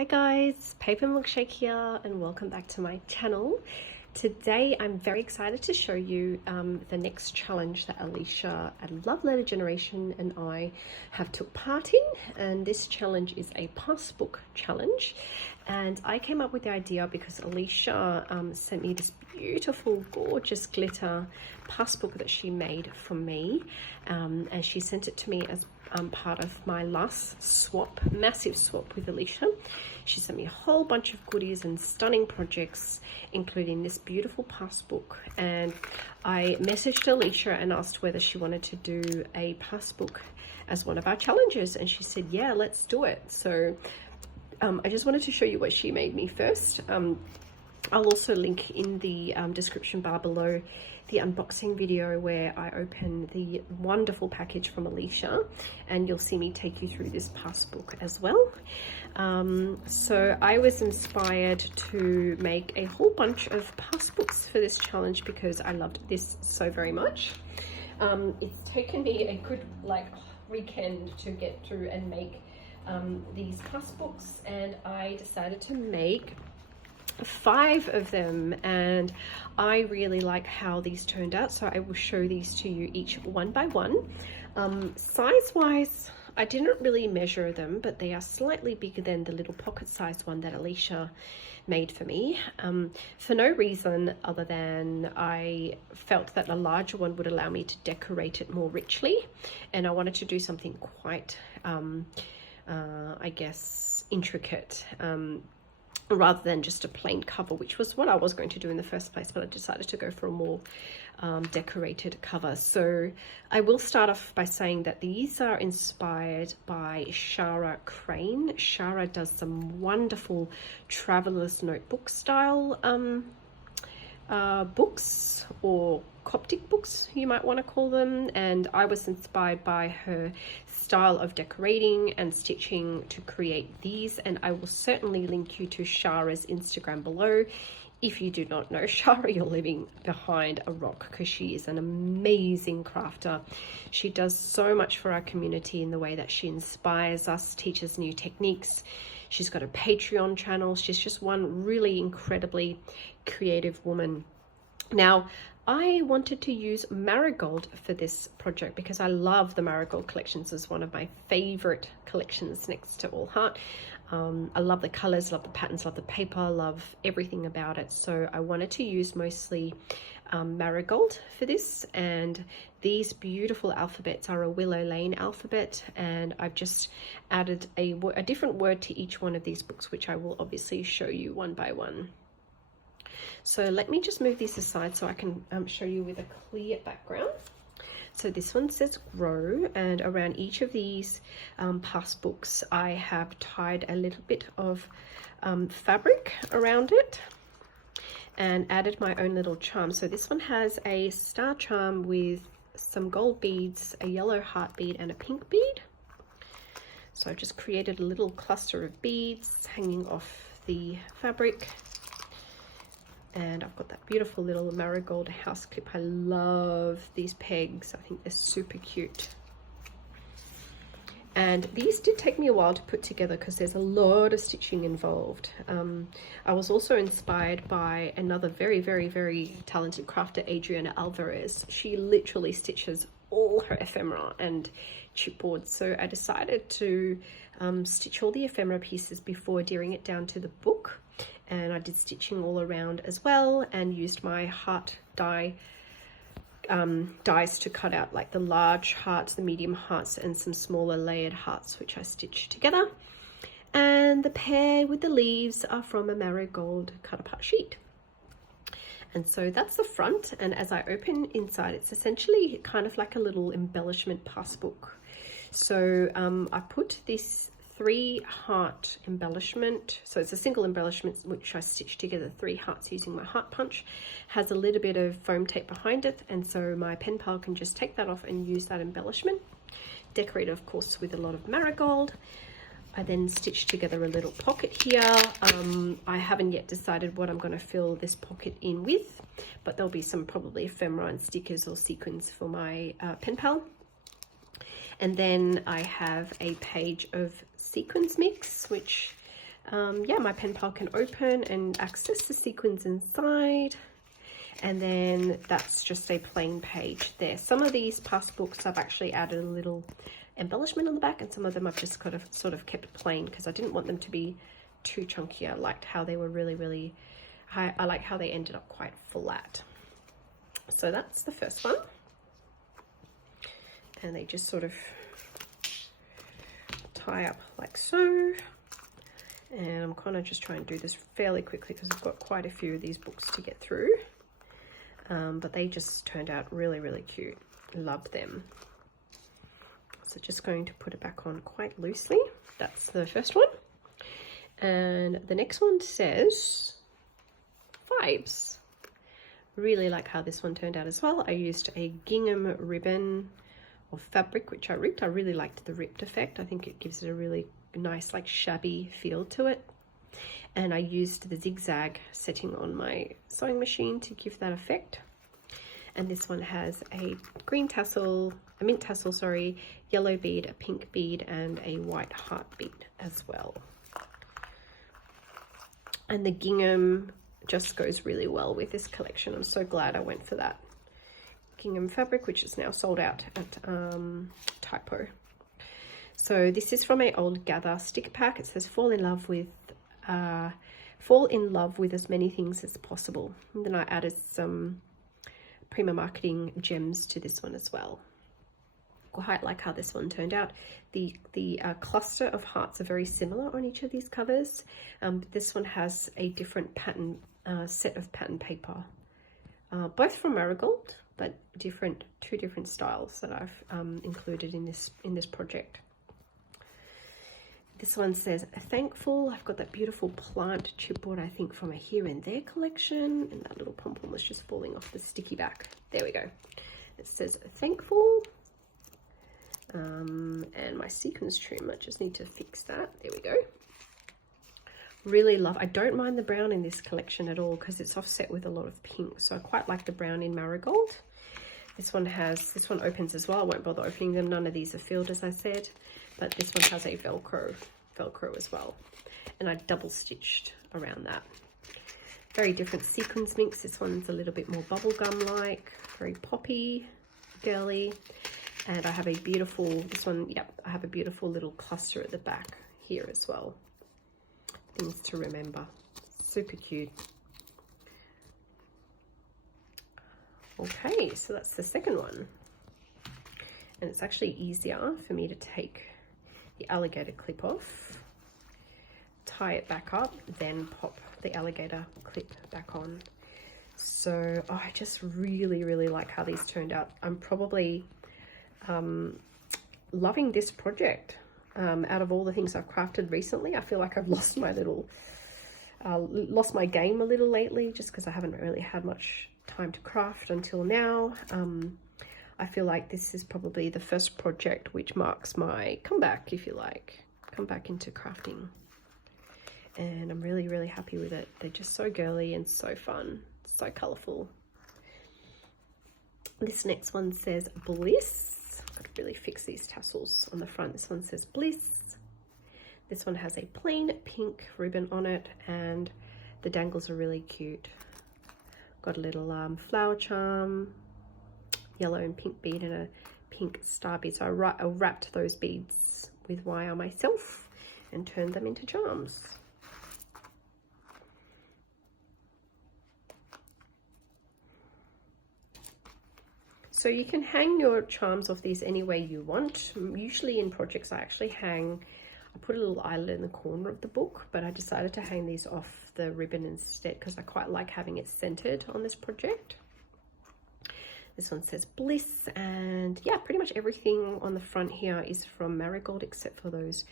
Hi guys, Paper Milkshake here and welcome back to my channel. Today I'm very excited to show you the next challenge that Alisha at Love Letter Generation and I have took part in, and this challenge is a Passbook challenge. And I came up with the idea because Alisha sent me this beautiful, gorgeous glitter Passbook that she made for me, and she sent it to me as part of my last swap, massive swap with Alisha. She sent me a whole bunch of goodies and stunning projects, including this beautiful Passbook. And I messaged Alisha and asked whether she wanted to do a Passbook as one of our challenges, and she said, yeah, let's do it. So I just wanted to show you what she made me first. I'll also link in the description bar below the unboxing video where I open the wonderful package from Alisha, and you'll see me take you through this Passbook as well. So I was inspired to make a whole bunch of Passbooks for this challenge because I loved this so very much. It's taken me a good weekend to get through and make these Passbooks, and I decided to make 5 of them, and I really like how these turned out, so I will show these to you each one by one. Size wise, I didn't really measure them, but they are slightly bigger than the little pocket sized one that Alisha made for me, for no reason other than I felt that a larger one would allow me to decorate it more richly, and I wanted to do something quite I guess intricate, rather than just a plain cover, which was what I was going to do in the first place, but I decided to go for a more decorated cover. So I will start off by saying that these are inspired by Shara Crane. Shara does some wonderful traveler's notebook style books, or Coptic books you might want to call them, and I was inspired by her style of decorating and stitching to create these, and I will certainly link you to Shara's Instagram below. If you do not know Shara, you're living behind a rock, because she is an amazing crafter. She does so much for our community in the way that she inspires us, teaches new techniques. She's got a Patreon channel. She's just one really incredibly creative woman. Now, I wanted to use marigold for this project because I love the marigold collections. It's one of my favorite collections next to All Heart. I love the colors, love the patterns, love the paper, love everything about it. So I wanted to use mostly marigold for this, and these beautiful alphabets are a Willow Lane alphabet, and I've just added a different word to each one of these books, which I will obviously show you one by one. So let me just move these aside so I can show you with a clear background. So this one says grow, and around each of these Passbooks I have tied a little bit of fabric around it and added my own little charm. So this one has a star charm with some gold beads, a yellow heart bead and a pink bead. So I've just created a little cluster of beads hanging off the fabric. And I've got that beautiful little marigold house clip. I love these pegs. I think they're super cute. And these did take me a while to put together because there's a lot of stitching involved. I was also inspired by another very, very, very talented crafter, Adriana Alvarez. She literally stitches all her ephemera and chipboards. So I decided to stitch all the ephemera pieces before adhering it down to the book. And I did stitching all around as well, and used my heart dies to cut out like the large hearts, the medium hearts, and some smaller layered hearts, which I stitched together. And the pair with the leaves are from a marigold cut apart sheet. And so that's the front, and as I open inside, it's essentially kind of like a little embellishment Passbook. So I put this 3 heart embellishment, so it's a single embellishment which I stitched together 3 hearts using my heart punch. Has a little bit of foam tape behind it, and so my pen pal can just take that off and use that embellishment. Decorated of course with a lot of marigold. I then stitched together a little pocket here. I haven't yet decided what I'm going to fill this pocket in with, but there'll be some probably ephemera and stickers or sequins for my pen pal. And then I have a page of sequins mix, which Yeah, my pen pal can open and access the sequins inside. And then that's just a plain page there. Some of these Passbooks I've actually added a little embellishment on the back, and some of them I've just sort of kept plain because I didn't want them to be too chunky. I liked how they were really high. I like how they ended up quite flat. So that's the first one. And they just sort of tie up like so. And I'm kind of just trying to do this fairly quickly because I've got quite a few of these books to get through. But they just turned out really cute. Love them. So just going to put it back on quite loosely. That's the first one. And the next one says Vibes. Really like how this one turned out as well. I used a gingham ribbon or fabric, which I ripped. I really liked the ripped effect. I think it gives it a really nice, like, shabby feel to it. And I used the zigzag setting on my sewing machine to give that effect. And this one has a green tassel, a mint tassel, sorry, yellow bead, a pink bead, and a white heart bead as well. And the gingham just goes really well with this collection. I'm so glad I went for that gingham fabric, which is now sold out at Typo. So this is from an old Gather stick pack. It says fall in love with as many things as possible. And then I added some Prima Marketing gems to this one as well. Quite like how this one turned out. The cluster of hearts are very similar on each of these covers. This one has a different pattern set of pattern paper, both from Marigold, but two different styles that I've included in this project. This one says thankful. I've got that beautiful plant chipboard, I think from a Here and There collection, and that little pom-pom was just falling off the sticky back. There we go. It says thankful. And my sequins trim, I just need to fix that. There we go. Really love, I don't mind the brown in this collection at all because it's offset with a lot of pink. So I quite like the brown in Marigold. This one opens as well. I won't bother opening them. None of these are filled, as I said, but this one has a Velcro as well. And I double stitched around that. Very different sequins mix. This one's a little bit more bubblegum like, very poppy, girly. And I have a beautiful, I have a beautiful little cluster at the back here as well. Things to remember. Super cute. Okay, so that's the second one. And it's actually easier for me to take the alligator clip off, tie it back up, then pop the alligator clip back on. So I just really like how these turned out. I'm probably loving this project. Out of all the things I've crafted recently, I feel like I've lost my game a little lately, just because I haven't really had much time to craft until now. I feel like this is probably the first project which marks my comeback, if you like, come back into crafting. And I'm really happy with it. They're just so girly and so fun, so colourful. This next one says Bliss. I've got to really fix these tassels on the front. This one says Bliss. This one has a plain pink ribbon on it, and the dangles are really cute. Got a little flower charm, yellow and pink bead, and a pink star bead. So I wrapped those beads with wire myself and turned them into charms. So you can hang your charms off these any way you want. Usually in projects I put a little eyelet in the corner of the book, but I decided to hang these off the ribbon instead because I quite like having it centered on this project. This one says Bliss, and yeah, pretty much everything on the front here is from Marigold except for those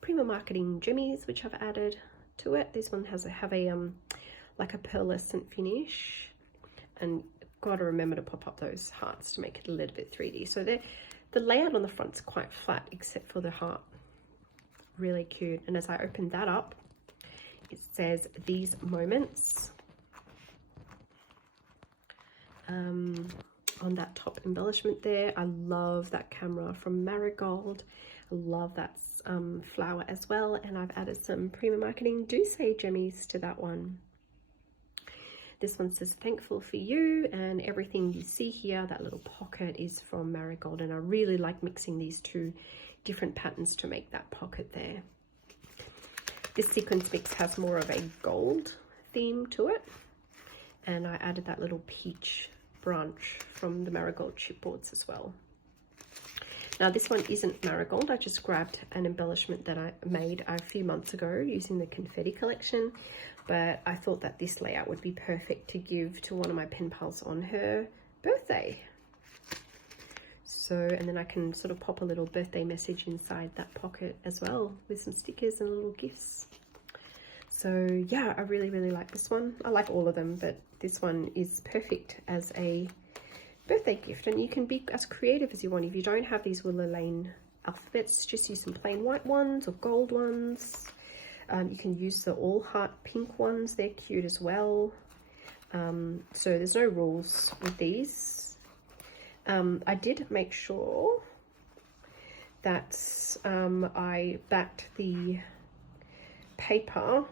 Prima Marketing jimmies which I've added to it. This one have a like a pearlescent finish, and got to remember to pop up those hearts to make it a little bit 3D. So the layout on the front's quite flat except for the heart. Really cute. And as I open that up, it says these moments on that top embellishment there. I love that camera from Marigold. I love that flower as well, and I've added some Prima Marketing Douce Gemmies to that one. This one says thankful for you, and everything you see here, that little pocket, is from Marigold, and I really like mixing these two different patterns to make that pocket there. This sequence mix has more of a gold theme to it, and I added that little peach branch from the Marigold chipboards as well. Now this one isn't Marigold, I just grabbed an embellishment that I made a few months ago using the confetti collection, but I thought that this layout would be perfect to give to one of my pen pals on her birthday. So, and then I can sort of pop a little birthday message inside that pocket as well with some stickers and little gifts. So yeah, I really, really like this one. I like all of them, but this one is perfect as a birthday gift, and you can be as creative as you want. If you don't have these Willow Lane alphabets, just use some plain white ones or gold ones. You can use the all heart pink ones, they're cute as well. So there's no rules with these. I did make sure that I backed the paper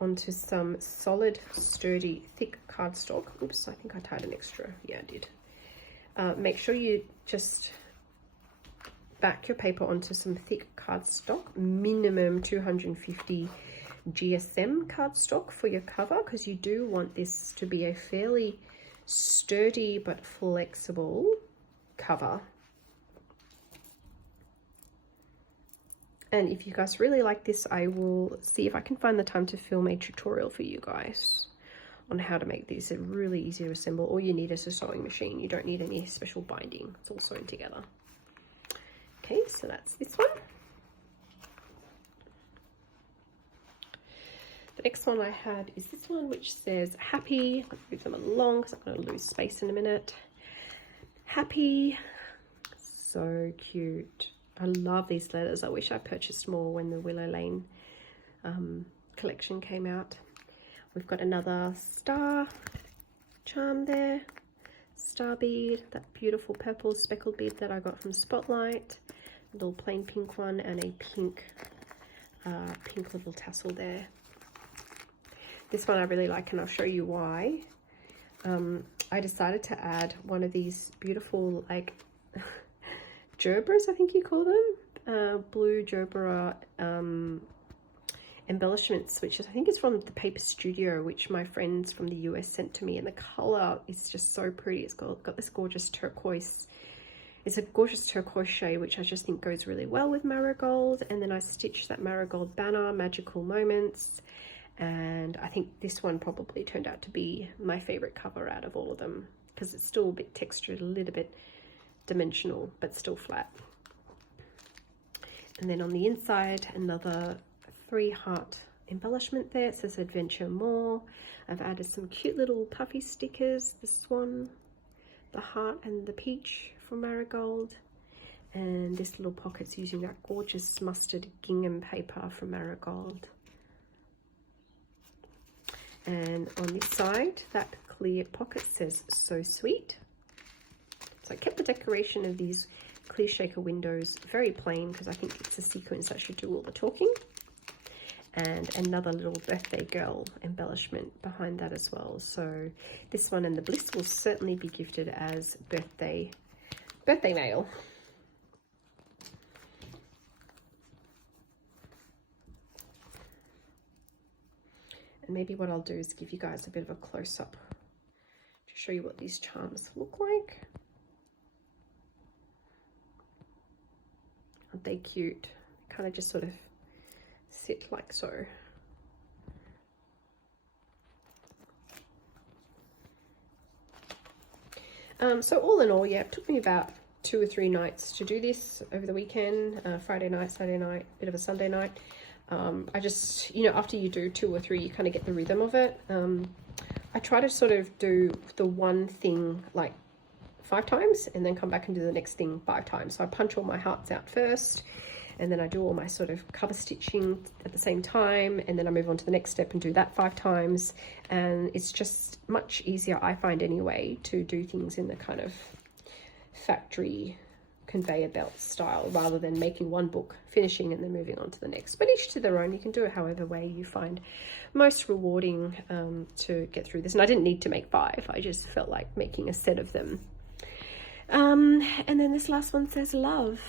onto some solid, sturdy, thick cardstock. Oops, I think I tied an extra. Yeah, I did. Make sure you just back your paper onto some thick cardstock, minimum 250 GSM cardstock for your cover, because you do want this to be a fairly sturdy but flexible cover. And if you guys really like this, I will see if I can find the time to film a tutorial for you guys on how to make these. They're really easy to assemble. All you need is a sewing machine. You don't need any special binding. It's all sewn together. Okay, so that's this one. The next one I had is this one, which says happy. I'll move them along because I'm going to lose space in a minute. Happy. So cute. I love these letters. I wish I purchased more when the Willow Lane collection came out. We've got another star charm there, star bead, that beautiful purple speckled bead that I got from Spotlight, a little plain pink one, and a pink little tassel there. This one I really like, and I'll show you why. I decided to add one of these beautiful, like, gerbers, I think you call them, blue gerbera embellishments, which I think is from the Paper Studio, which my friends from the US sent to me, and the color is just so pretty. It's got this gorgeous turquoise. It's a gorgeous turquoise shade, which I just think goes really well with Marigold. And then I stitched that Marigold banner, Magical Moments, and I think this one probably turned out to be my favorite cover out of all of them, because it's still a bit textured, a little bit dimensional, but still flat. And then on the inside, another 3-heart embellishment there. It says Adventure More. I've added some cute little puffy stickers. This one, the heart and the peach from Marigold, and this little pocket's using that gorgeous mustard gingham paper from Marigold. And on this side, that clear pocket says So Sweet. So I kept the decoration of these clear shaker windows very plain, because I think it's a sequence that should do all the talking. And another little birthday girl embellishment behind that as well. So this one and the Bliss will certainly be gifted as birthday mail. And maybe what I'll do is give you guys a bit of a close-up to show you what these charms look like. Aren't they cute? Kind of just sort of sit like so. So all in all, yeah, it took me about 2 or 3 nights to do this over the weekend, Friday night, Saturday night, bit of a Sunday night. I just, you know, after you do 2 or 3, you kind of get the rhythm of it. I try to sort of do the one thing like 5 times and then come back and do the next thing 5 times. So I punch all my hearts out first, and then I do all my sort of cover stitching at the same time, and then I move on to the next step and do that 5 times. And it's just much easier, I find anyway, to do things in the kind of factory conveyor belt style, rather than making one book, finishing, and then moving on to the next. But each to their own. You can do it however way you find most rewarding to get through this. And I didn't need to make 5. I just felt like making a set of them. And then this last one says love.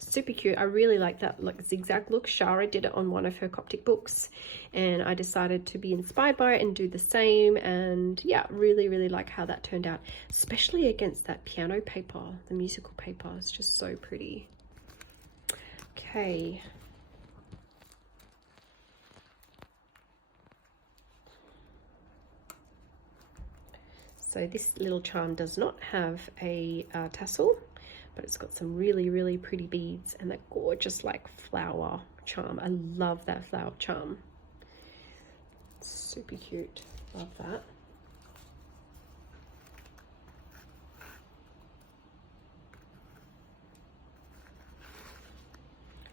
Super cute. I really like that like zigzag look. Shara did it on one of her Coptic books, and I decided to be inspired by it and do the same. And yeah, really like how that turned out, especially against that piano paper, the musical paper. It's just so pretty. Okay. So this little charm does not have a tassel, but it's got some really pretty beads and that gorgeous like flower charm. I love that flower charm. Super cute. Love that.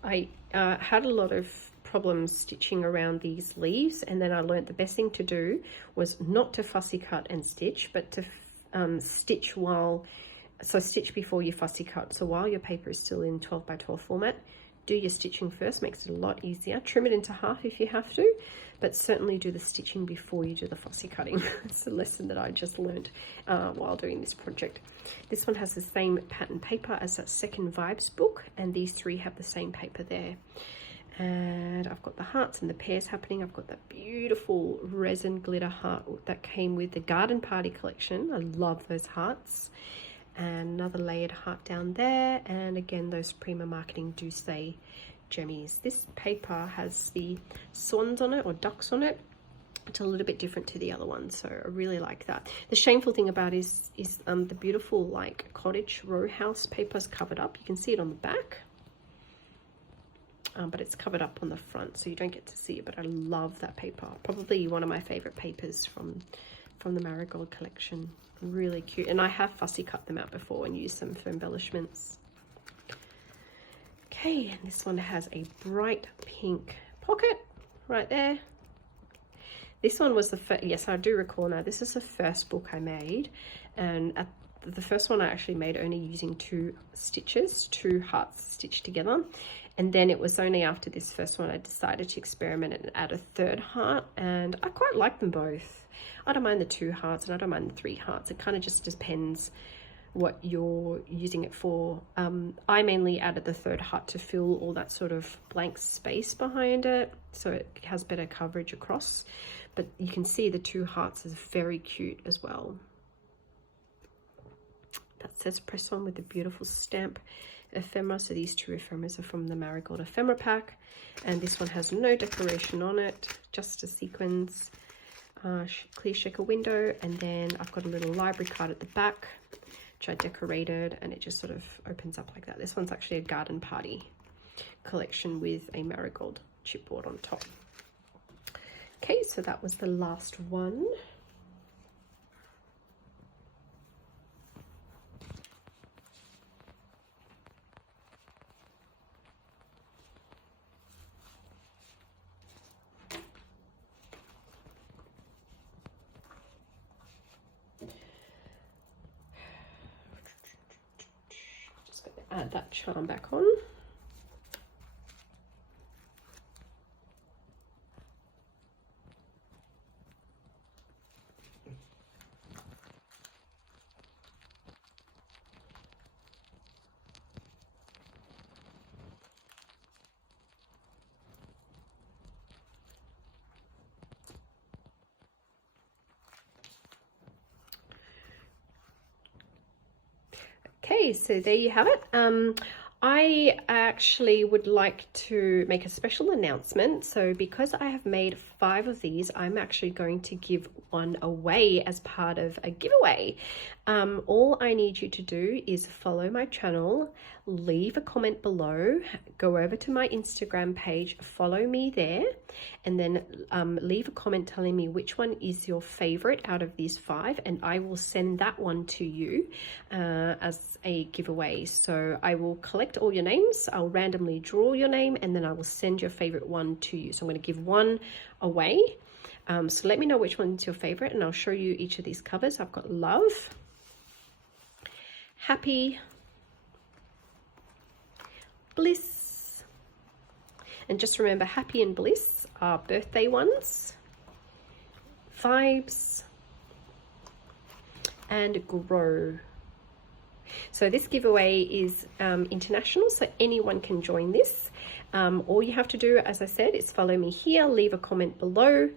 I had a lot of problems stitching around these leaves, and then I learned the best thing to do was not to fussy cut and stitch, but to stitch stitch before you fussy cut. So while your paper is still in 12 by 12 format, do your stitching first. Makes it a lot easier. Trim it into half if you have to, but certainly do the stitching before you do the fussy cutting. It's a lesson that I just learned while doing this project. This one has the same pattern paper as that second Vibes book, and these 3 have the same paper there. And I've got the hearts and the pairs happening. I've got that beautiful resin glitter heart that came with the Garden Party collection. I love those hearts. And another layered heart down there, and again those Prima Marketing Douce gemmies. This paper has the swans on it, or ducks on it. It's a little bit different to the other one, so I really like that. The shameful thing about it is the beautiful like cottage row house paper is covered up. You can see it on the back, but it's covered up on the front, so you don't get to see it. But I love that paper. Probably one of my favorite papers from the Marigold collection. Really cute, and I have fussy cut them out before and used them for embellishments. Okay, and this one has a bright pink pocket right there. This one was the first, yes, I do recall now, this is the first book I made, and the first one I actually made only using 2 stitches, 2 hearts stitched together. And then it was only after this first one I decided to experiment and add a 3rd heart, and I quite like them both. I don't mind the 2 hearts and I don't mind the 3 hearts. It kind of just depends what you're using it for. I mainly added the 3rd heart to fill all that sort of blank space behind it, so it has better coverage across. But you can see the 2 hearts is very cute as well. That says press on with the beautiful stamp ephemera. So these 2 ephemeras are from the Marigold ephemera pack, and this one has no decoration on it, just a sequins, clear checker window, and then I've got a little library card at the back which I decorated, and it just sort of opens up like that. This one's actually a Garden Party collection with a Marigold chipboard on top. Okay, so that was the last one. Add that charm back on. Okay, so there you have it. I actually would like to make a special announcement. So because I have made 5 of these, I'm actually going to give one away as part of a giveaway. All I need you to do is follow my channel, leave a comment below, go over to my Instagram page, follow me there, and then leave a comment telling me which one is your favorite out of these 5, and I will send that one to you as a giveaway. So I will collect all your names, I'll randomly draw your name, and then I will send your favorite one to you. So I'm going to give one away. So let me know which one's your favorite, and I'll show you each of these covers. I've got Love, Happy, Bliss. And just remember, happy and bliss are birthday ones, vibes, and grow. So this giveaway is international, so anyone can join this. All you have to do, as I said, is follow me here, leave a comment below.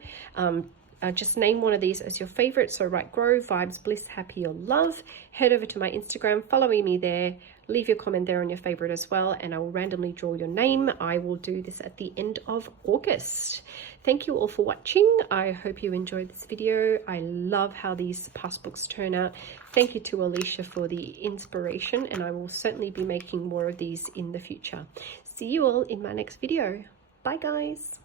Just name one of these as your favorite. So write grow, vibes, bliss, happy, or love. Head over to my Instagram, follow me there, leave your comment there on your favorite as well, and I will randomly draw your name. I will do this at the end of August. Thank you all for watching. I hope you enjoyed this video. I love how these passbooks turn out. Thank you to Alisha for the inspiration, and I will certainly be making more of these in the future. See you all in my next video. Bye guys.